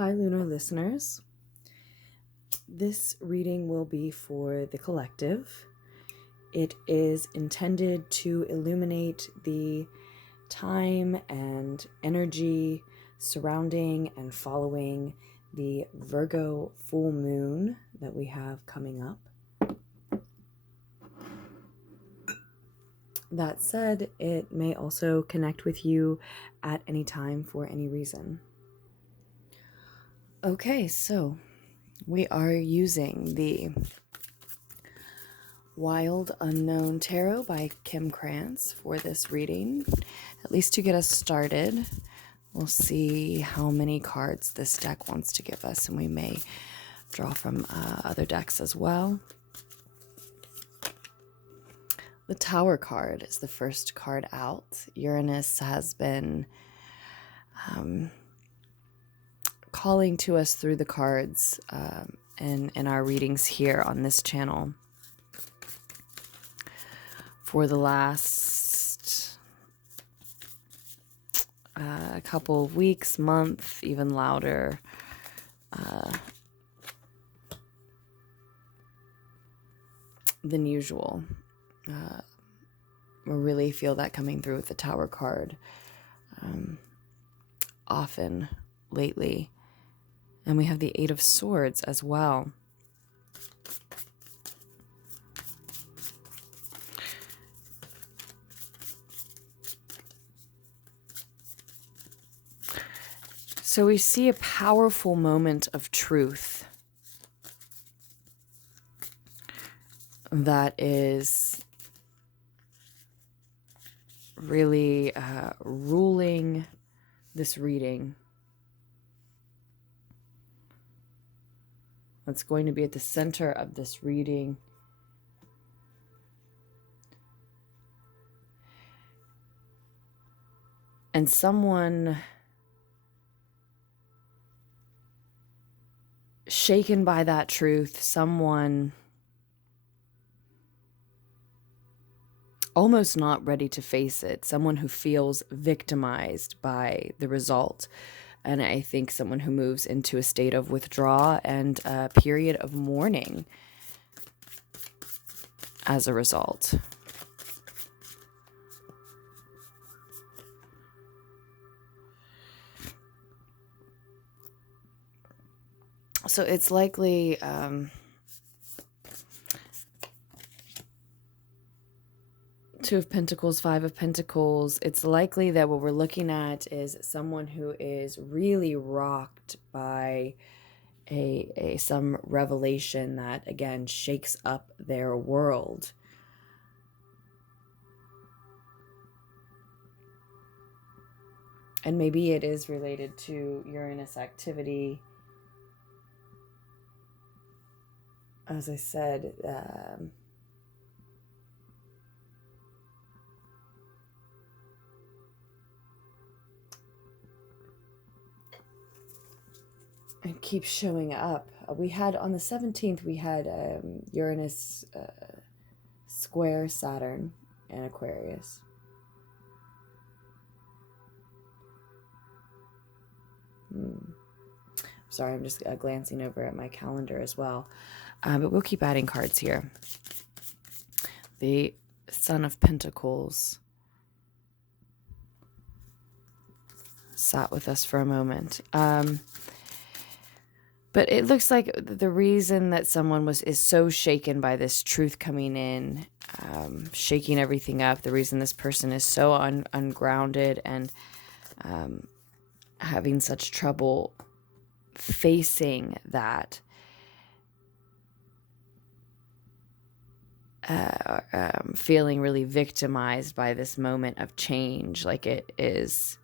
Hi, Lunar listeners. This reading will be for the collective. It is intended to illuminate the time and energy surrounding and following the Virgo full moon that we have coming up. That said, it may also connect with you at any time for any reason. Okay, so we are using the Wild Unknown Tarot by Kim Krans for this reading, at least to get us started. We'll see how many cards this deck wants to give us, and we may draw from other decks as well. The Tower card is the first card out. Uranus has been calling to us through the cards in our readings here on this channel for the last couple of weeks, month, even louder. Than usual. We really feel that coming through with the Tower card often lately. And we have the Eight of Swords as well. So we see a powerful moment of truth that is really ruling this reading. It's going to be at the center of this reading. And someone shaken by that truth, someone almost not ready to face it, someone who feels victimized by the result. And I think someone who moves into a state of withdrawal and a period of mourning as a result. So it's likely Two of Pentacles, Five of Pentacles. It's likely that what we're looking at is someone who is really rocked by some revelation that, again, shakes up their world. And maybe it is related to Uranus activity. As I said, it keeps showing up. We had on the 17th, we had Uranus square Saturn and Aquarius. Sorry, I'm just glancing over at my calendar as well. But we'll keep adding cards here. The Son of Pentacles sat with us for a moment. But it looks like the reason that someone is so shaken by this truth coming in, shaking everything up, the reason this person is so ungrounded and having such trouble facing that, feeling really victimized by this moment of change, like it is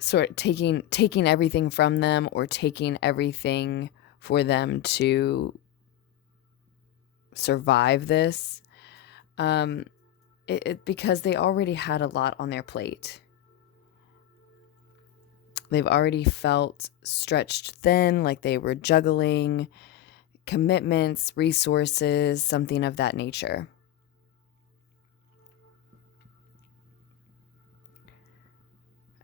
sort of taking everything from them, or taking everything for them to survive this, because they already had a lot on their plate. They've already felt stretched thin, like they were juggling commitments, resources, something of that nature.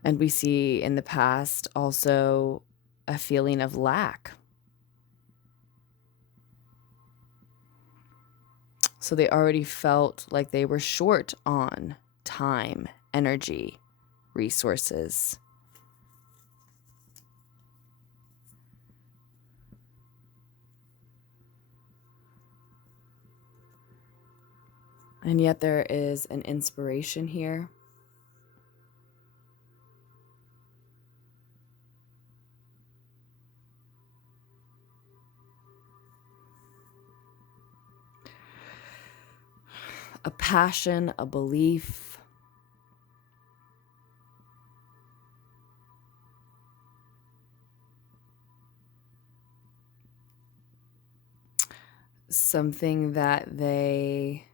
And we see in the past also a feeling of lack. So they already felt like they were short on time, energy, resources. And yet there is an inspiration here. A passion, a belief. Something that they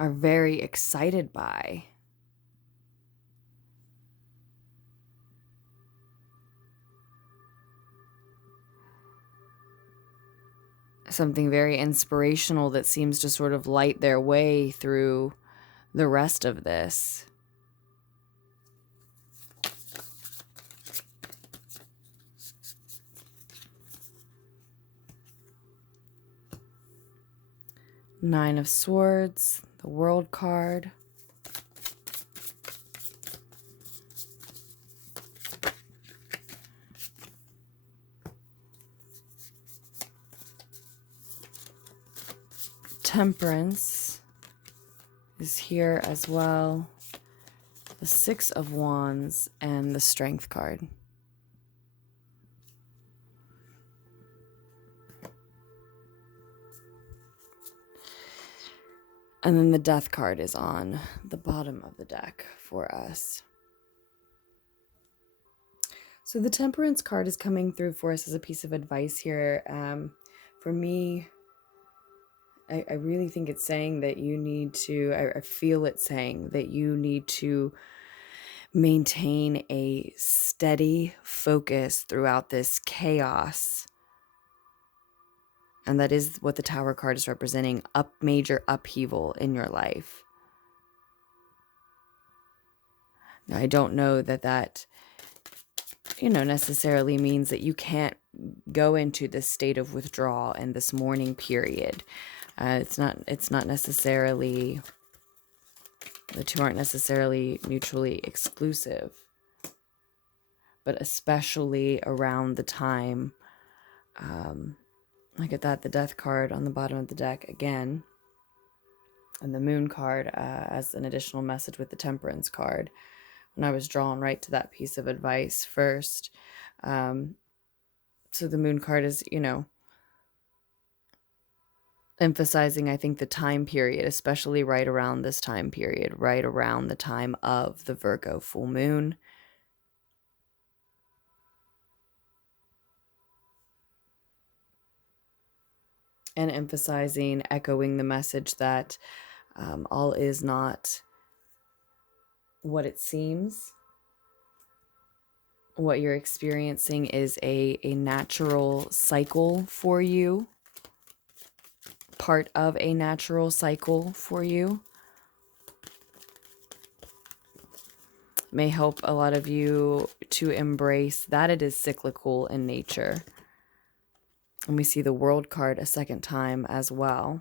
are very excited by. Something very inspirational that seems to sort of light their way through the rest of this. Nine of Swords, the World card. Temperance is here as well. The Six of Wands and the Strength card. And then the Death card is on the bottom of the deck for us. So the Temperance card is coming through for us as a piece of advice here. For me, I really think it's saying that you need to, I feel it saying that you need to maintain a steady focus throughout this chaos. And that is what the Tower card is representing, major upheaval in your life. Now, I don't know that necessarily means that you can't go into this state of withdrawal and this mourning period. It's not necessarily, the two aren't necessarily mutually exclusive, but especially around the time, look at that, the Death card on the bottom of the deck again, and the Moon card as an additional message with the Temperance card. And I was drawn right to that piece of advice first. So the Moon card is, emphasizing, I think, the time period, especially right around this time period, right around the time of the Virgo full moon. And emphasizing, echoing the message that all is not what it seems. What you're experiencing is a natural cycle for you. Part of a natural cycle for you. May help a lot of you to embrace that it is cyclical in nature. And we see the World card a second time as well.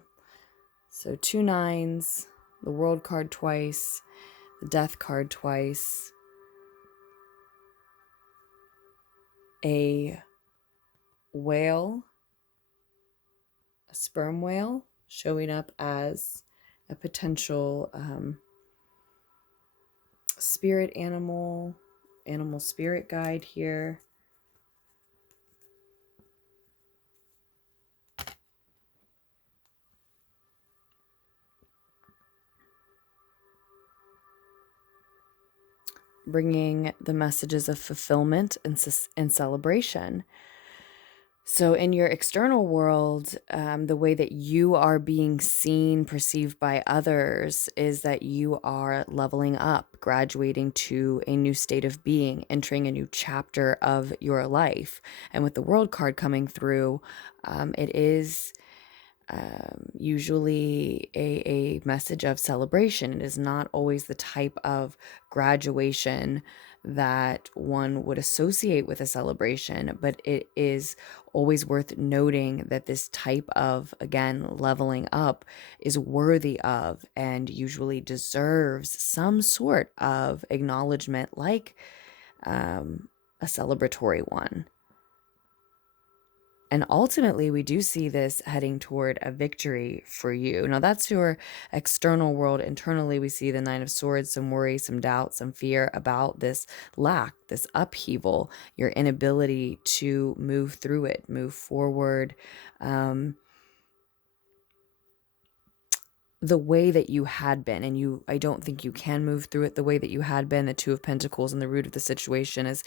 So 2 nines, the World card twice, the Death card twice, a whale, a sperm whale, showing up as a potential spirit animal spirit guide here. Bringing the messages of fulfillment and celebration. So in your external world, the way that you are being seen, perceived by others is that you are leveling up, graduating to a new state of being, entering a new chapter of your life. And with the World card coming through, it is usually a message of celebration. It is not always the type of graduation that one would associate with a celebration, but it is always worth noting that this type of, again, leveling up is worthy of and usually deserves some sort of acknowledgement, like a celebratory one. And ultimately, we do see this heading toward a victory for you. Now, that's your external world. Internally, we see the Nine of Swords, some worry, some doubt, some fear about this lack, this upheaval, your inability to move through it, move forward. The way that you had been, and I don't think you can move through it the way that you had been. The Two of Pentacles and the root of the situation is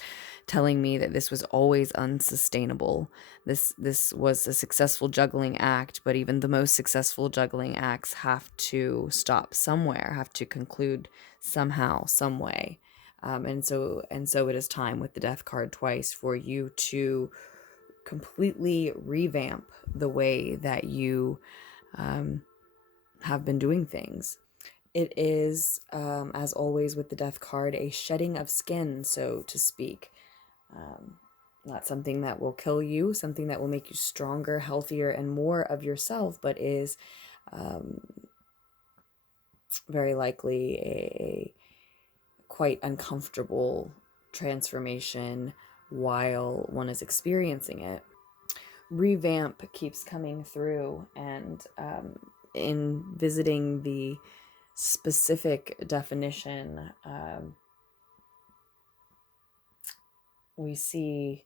telling me that this was always unsustainable. This was a successful juggling act, but even the most successful juggling acts have to stop somewhere, have to conclude somehow, some way. And so it is time, with the Death card twice, for you to completely revamp the way that you have been doing things. It is, as always with the Death card, a shedding of skin, so to speak. Not something that will kill you, something that will make you stronger, healthier, and more of yourself, but is very likely a quite uncomfortable transformation while one is experiencing it. Revamp keeps coming through, and in visiting the specific definition, we see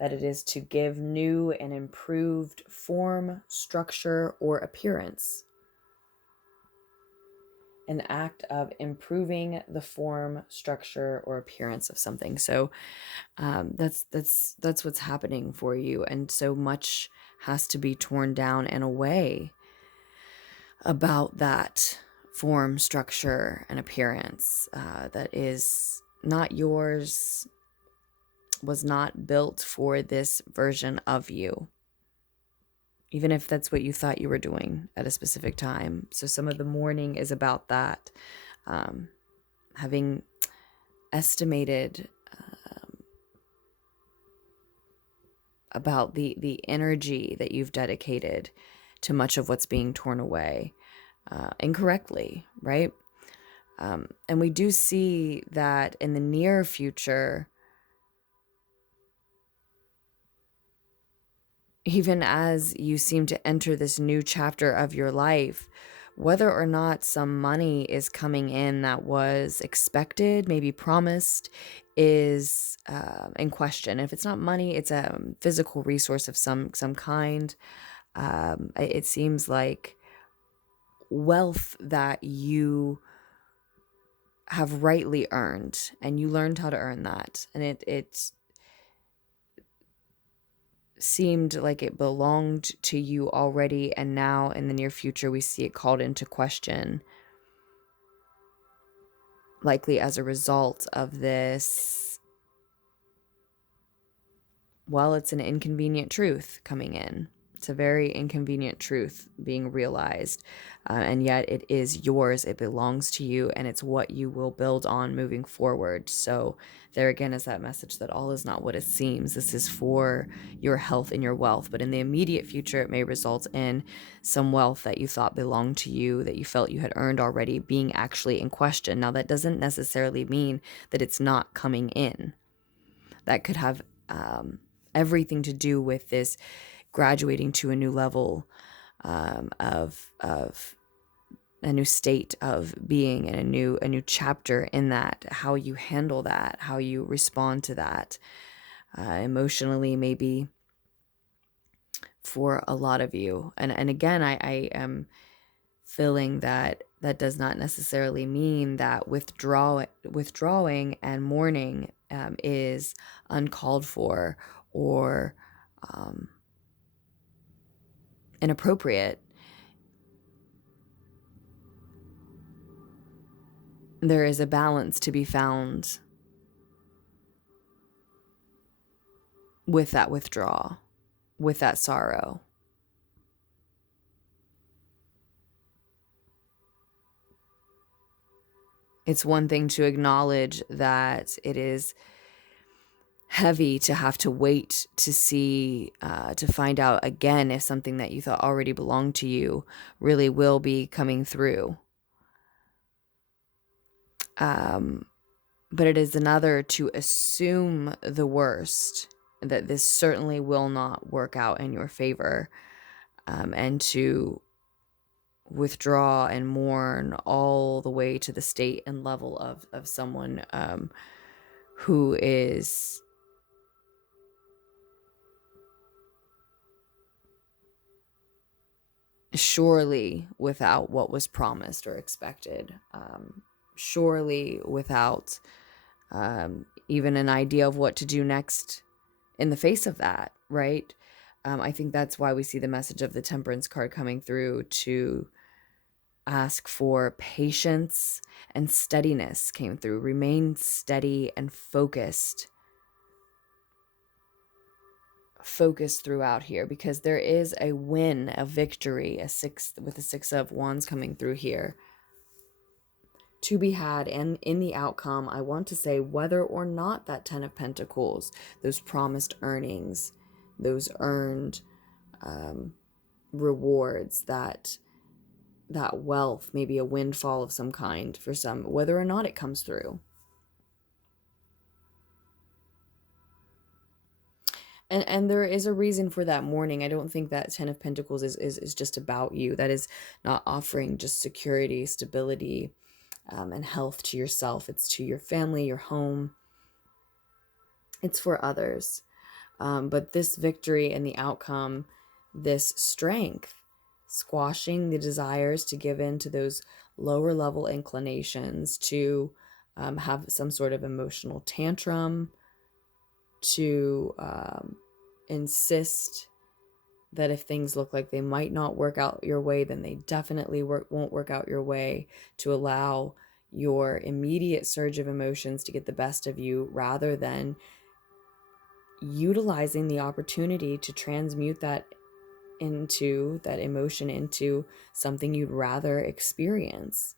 that it is to give new and improved form, structure, or appearance. An act of improving the form, structure, or appearance of something. So that's what's happening for you, and so much has to be torn down and away about that form, structure, and appearance that is not yours, was not built for this version of you, even if that's what you thought you were doing at a specific time. So some of the mourning is about that, having estimated about the energy that you've dedicated to much of what's being torn away incorrectly, right? And we do see that in the near future, even as you seem to enter this new chapter of your life, whether or not some money is coming in that was expected, maybe promised, is in question. If it's not money, it's a physical resource of some kind. It seems like wealth that you have rightly earned, and you learned how to earn that, and it seemed like it belonged to you already, and now in the near future we see it called into question, likely as a result of this. Well, it's an inconvenient truth coming in. It's a very inconvenient truth being realized, and yet it is yours. It belongs to you, and it's what you will build on moving forward. So there again is that message that all is not what it seems. This is for your health and your wealth, but in the immediate future, it may result in some wealth that you thought belonged to you, that you felt you had earned already, being actually in question. Now, that doesn't necessarily mean that it's not coming in. That could have everything to do with this graduating to a new level of a new state of being, and a new chapter in that, how you handle that, how you respond to that emotionally, maybe for a lot of you. And again, I am feeling that that does not necessarily mean that withdrawing and mourning is uncalled for or inappropriate. There is a balance to be found with that withdrawal, with that sorrow. It's one thing to acknowledge that it is heavy to have to wait to see, to find out again if something that you thought already belonged to you really will be coming through. But it is another to assume the worst, that this certainly will not work out in your favor, and to withdraw and mourn all the way to the state and level of someone who is surely without what was promised or expected, surely without even an idea of what to do next in the face of that, right? I think that's why we see the message of the Temperance card coming through, to ask for patience and steadiness came through. Remain steady and focused throughout here, because there is a win, a victory, with the Six of Wands coming through here to be had. And in the outcome, I want to say, whether or not that Ten of Pentacles, those promised earnings, those earned rewards, that wealth, maybe a windfall of some kind for some, whether or not it comes through. And there is a reason for that mourning. I don't think that Ten of Pentacles is just about you. That is not offering just security, stability, and health to yourself. It's to your family, your home. It's for others. But this victory and the outcome, this strength, squashing the desires to give in to those lower level inclinations, to have some sort of emotional tantrum, to insist that if things look like they might not work out your way, then they definitely won't work out your way, to allow your immediate surge of emotions to get the best of you, rather than utilizing the opportunity to transmute that emotion into something you'd rather experience.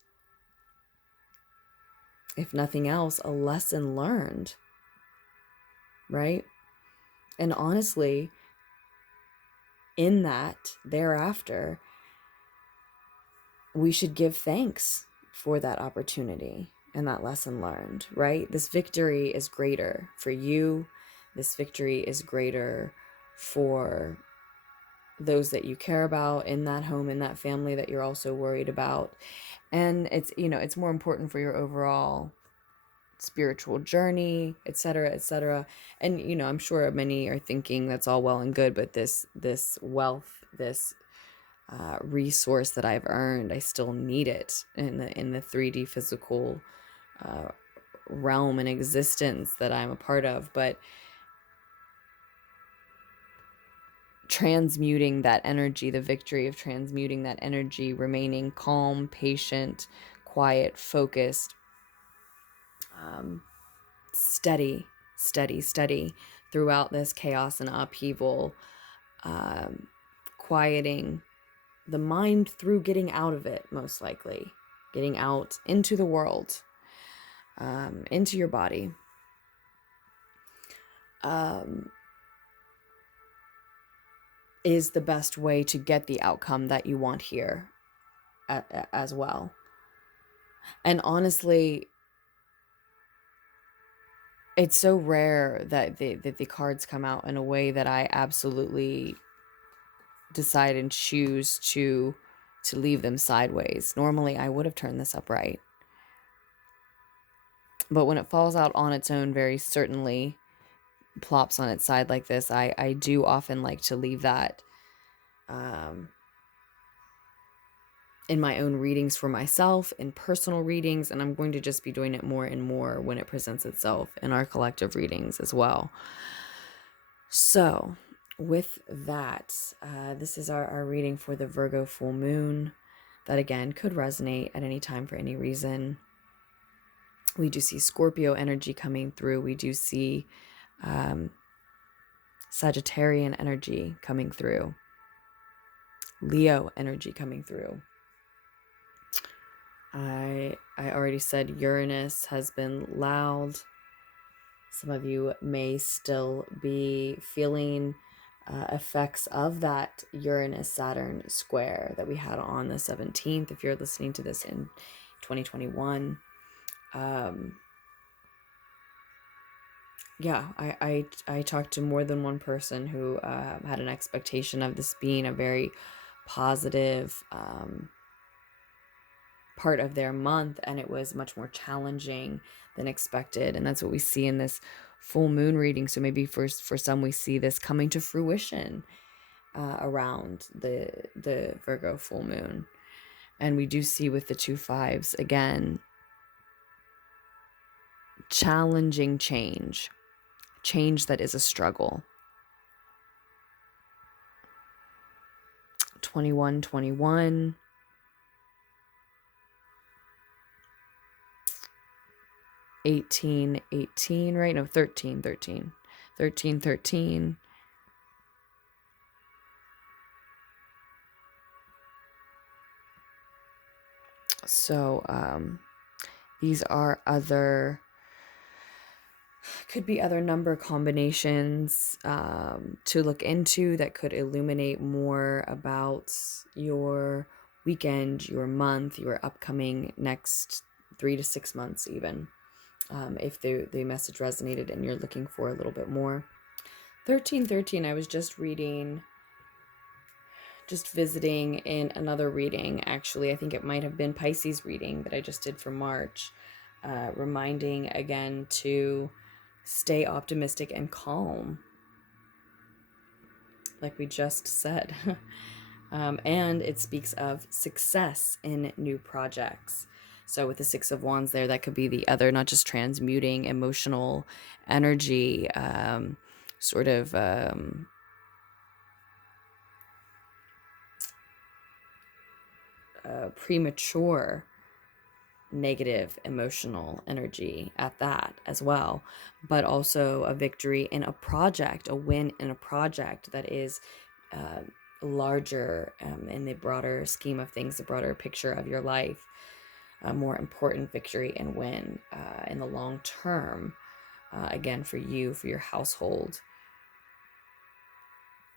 If nothing else, a lesson learned, right? And honestly, in that, thereafter, we should give thanks for that opportunity and that lesson learned, right? This victory is greater for you. This victory is greater for those that you care about in that home, in that family that you're also worried about. And it's, it's more important for your overall spiritual journey, etc., etc. And I'm sure many are thinking that's all well and good, but this wealth, this resource that I've earned, I still need it in the 3D physical realm and existence that I'm a part of. But transmuting that energy, the victory of transmuting that energy, remaining calm, patient, quiet, focused, steady throughout this chaos and upheaval, quieting the mind through getting out of it, most likely getting out into the world, into your body, is the best way to get the outcome that you want here as well. And honestly, it's so rare that the cards come out in a way that I absolutely decide and choose to leave them sideways. Normally, I would have turned this upright. But when it falls out on its own, very certainly plops on its side like this, I do often like to leave that in my own readings for myself, in personal readings, and I'm going to just be doing it more and more when it presents itself in our collective readings as well. So with that, this is our reading for the Virgo full moon. That again could resonate at any time for any reason. We do see Scorpio energy coming through. We do see Sagittarian energy coming through. Leo energy coming through. I already said Uranus has been loud. Some of you may still be feeling effects of that Uranus-Saturn square that we had on the 17th, if you're listening to this in 2021. Yeah, I talked to more than one person who had an expectation of this being a very positive part of their month, and it was much more challenging than expected. And that's what we see in this full moon reading. So maybe for some, we see this coming to fruition around the Virgo full moon. And we do see with the 2 5s again, challenging change that is a struggle. 21-21, (18-18), right? No, 13-13, 13-13. So these are could be other number combinations to look into that could illuminate more about your weekend, your month, your upcoming next 3 to 6 months even, if the message resonated and you're looking for a little bit more. 13-13, I was just visiting in another reading, actually. I think it might have been Pisces reading that I just did for March, reminding again to stay optimistic and calm, like we just said. And it speaks of success in new projects. So with the 6 of Wands there, that could be the other, not just transmuting emotional energy, premature negative emotional energy at that as well, but also a victory in a project, a win in a project that is larger in the broader scheme of things, the broader picture of your life, a more important victory and win in the long term, again, for you, for your household,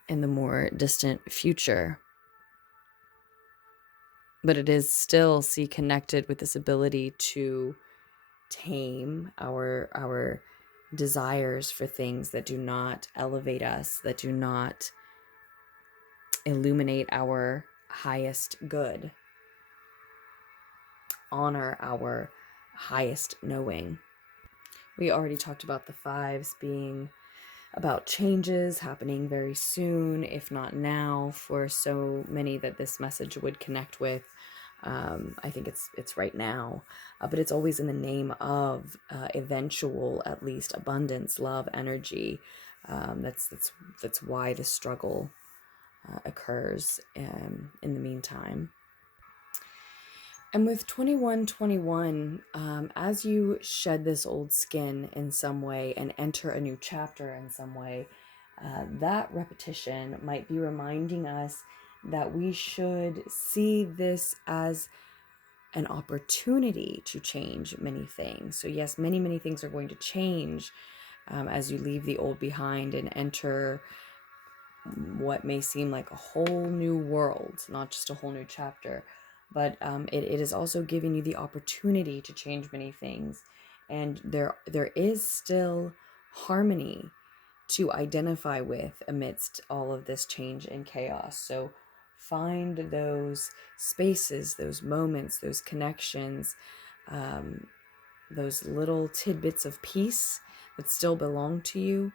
in the more distant future. But it is still connected with this ability to tame our desires for things that do not elevate us, that do not illuminate our highest good, honor our highest knowing. We already talked about the 5s being about changes happening very soon, if not now, for so many that this message would connect with. I think it's right now, but it's always in the name of eventual, at least, abundance, love, energy. That's why the struggle occurs in the meantime. And with 21-21, as you shed this old skin in some way and enter a new chapter in some way, that repetition might be reminding us that we should see this as an opportunity to change many things. So yes, many, many things are going to change as you leave the old behind and enter what may seem like a whole new world, not just a whole new chapter. But it is also giving you the opportunity to change many things. And there is still harmony to identify with amidst all of this change and chaos. So find those spaces, those moments, those connections, those little tidbits of peace that still belong to you,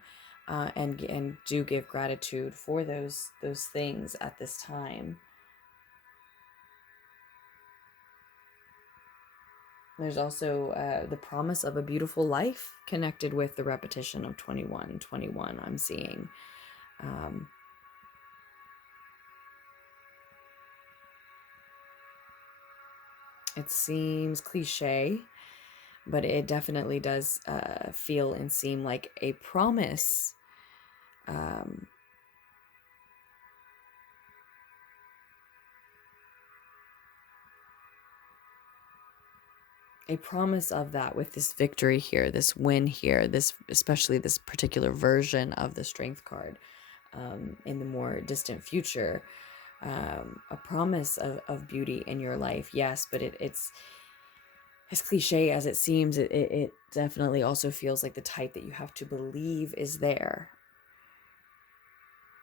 and do give gratitude for those things at this time. There's also the promise of a beautiful life connected with the repetition of 21-21, I'm seeing. It seems cliche, but it definitely does feel and seem like a promise. a promise of that with this victory here, this win here, this, especially this particular version of the Strength card in the more distant future. A promise of beauty in your life, yes, but it's as cliche as it seems, it definitely also feels like the type that you have to believe is there.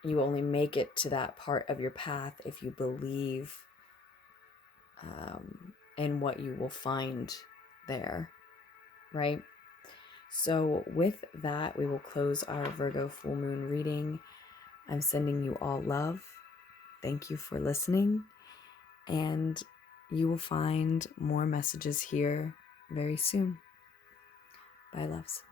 You only make it to that part of your path if you believe in what you will find there, right? So with that, we will close our Virgo full moon reading. I'm sending you all love. Thank you for listening. And you will find more messages here very soon. Bye, loves.